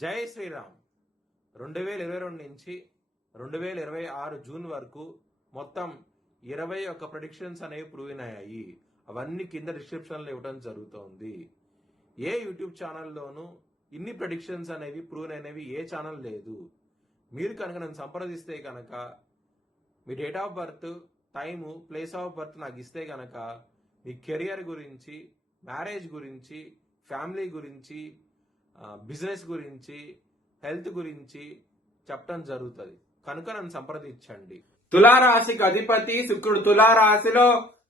జై శ్రీరామ్. 2022 నుంచి 2026 జూన్ వరకు మొత్తం 21 ప్రెడిక్షన్స్ అనేవి ప్రూవ్ అయ్యాయి. అవన్నీ కింద డిస్క్రిప్షన్లో ఇవ్వడం జరుగుతోంది. ఏ యూట్యూబ్ ఛానల్లోనూ ఇన్ని ప్రెడిక్షన్స్ అనేవి ప్రూవ్ అయినవి ఏ ఛానల్ లేదు. మీరు కనుక నన్ను సంప్రదిస్తే కనుక మీ date of birth, time, place of birth నాకు ఇస్తే కనుక మీ కెరియర్ గురించి, మ్యారేజ్ గురించి, ఫ్యామిలీ గురించి, బిజినెస్ గురించి, హెల్త్ గురించి చెప్పడం జరుగుతుంది. కనుక నన్ను సంప్రదించండి. తులారాశికి అధిపతి శుక్రుడు. తులారాశిలో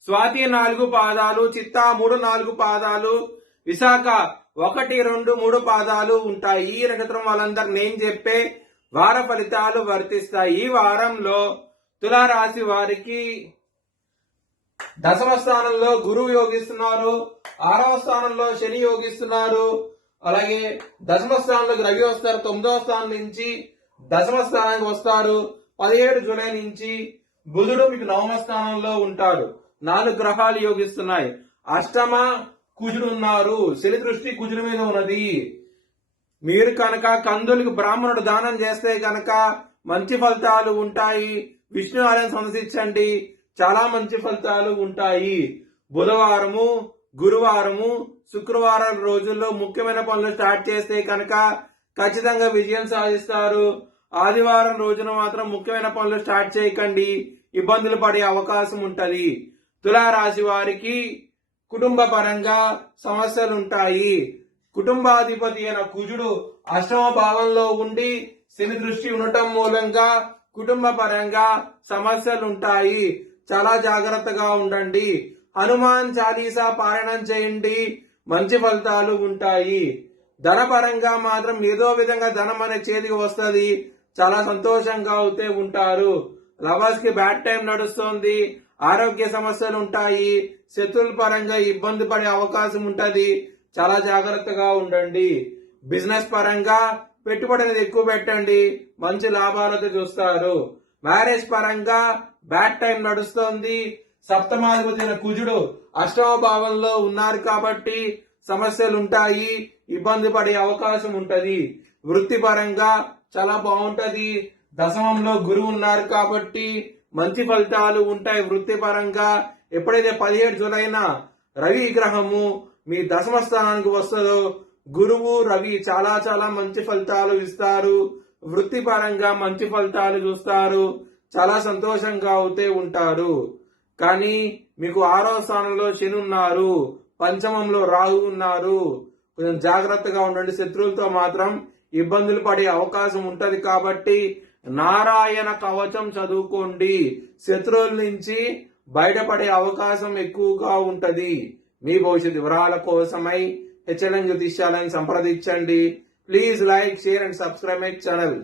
స్వాతి 4 పాదాలు, చిత్తా 3, 4 పాదాలు, విశాఖ 1, 2, 3 పాదాలు ఉంటాయి. ఈ నక్షత్రం వాళ్ళందరూ నేను చెప్పే వార ఫలితాలు వర్తిస్తాయి. ఈ వారంలో తులారాశి వారికి 10వ స్థానంలో గురువు యోగిస్తున్నారు, 6వ స్థానంలో శని యోగిస్తున్నారు, అలాగే 10వ స్థానంలోకి రవి వస్తారు. 9వ స్థానం నుంచి 10వ స్థానానికి వస్తారు. 17 జూలై నుంచి బుధుడు మీకు 9వ స్థానంలో ఉంటాడు. 4 గ్రహాలు యోగిస్తున్నాయి. అష్టమ కుజుడు ఉన్నారు. శని దృష్టి కుజుడి మీద ఉన్నది. మీరు కనుక కందులకు బ్రాహ్మణుడు దానం చేస్తే కనుక మంచి ఫలితాలు ఉంటాయి. విష్ణు ఆలయం సందర్శించండి, చాలా మంచి ఫలితాలు ఉంటాయి. బుధవారము, గురువారము, శుక్రవారం రోజుల్లో ముఖ్యమైన పనులు స్టార్ట్ చేస్తే కనుక ఖచ్చితంగా విజయం సాధిస్తారు. ఆదివారం రోజున మాత్రం ముఖ్యమైన పనులు స్టార్ట్ చేయకండి, ఇబ్బందులు పడే అవకాశం ఉంటది. తులారాశి వారికి కుటుంబ పరంగా సమస్యలుంటాయి. కుటుంబాధిపతి అయిన కుజుడు 8వ భావంలో ఉండి శని దృష్టి ఉండటం మూలంగా కుటుంబ పరంగా సమస్యలుంటాయి. చాలా జాగ్రత్తగా ఉండండి. హనుమాన్ చాలీసా పారాయణం చేయండి, మంచి ఫలితాలు ఉంటాయి. ధనపరంగా మాత్రం ఏదో విధంగా ధనం అనే చేతికి వస్తుంది, చాలా సంతోషంగా అవుతే ఉంటారు. లవర్స్ కి బ్యాడ్ టైం నడుస్తుంది, ఆరోగ్య సమస్యలు ఉంటాయి. శత్రువుల పరంగా ఇబ్బంది పడే అవకాశం ఉంటది, చాలా జాగ్రత్తగా ఉండండి. బిజినెస్ పరంగా పెట్టుబడి అనేది ఎక్కువ పెట్టండి, మంచి లాభాలతో చూస్తారు. మ్యారేజ్ పరంగా బ్యాడ్ టైం నడుస్తుంది. సప్తమాధిపతి కుజుడు 8వ భావంలో ఉన్నారు కాబట్టి సమస్యలు ఉంటాయి, ఇబ్బంది పడే అవకాశం ఉంటది. వృత్తి పరంగా చాలా బాగుంటది. 10మంలో గురువు ఉన్నారు కాబట్టి మంచి ఫలితాలు ఉంటాయి. వృత్తి పరంగా ఎప్పుడైతే 17 జూలైన రవి గ్రహము మీ 10వ స్థానానికి వస్తుందో గురువు, రవి చాలా చాలా మంచి ఫలితాలు ఇస్తారు. వృత్తి పరంగా మంచి ఫలితాలు చూస్తారు, చాలా సంతోషంగా అవుతే ఉంటారు. కానీ మీకు 6వ స్థానంలో శని ఉన్నారు, 5మంలో రాహు ఉన్నారు. కొంచెం జాగ్రత్తగా ఉండండి. శత్రువులతో మాత్రం ఇబ్బందులు పడే అవకాశం ఉంటది కాబట్టి నారాయణ కవచం చదువుకోండి. శత్రువుల నుంచి బయటపడే అవకాశం ఎక్కువగా ఉంటది. మీ భవిష్యత్ వివరాల కోసమై హెచ్ఎల్ఎన్ జ్యోతిష్యాలను సంప్రదించండి. Please like, share and subscribe my channel.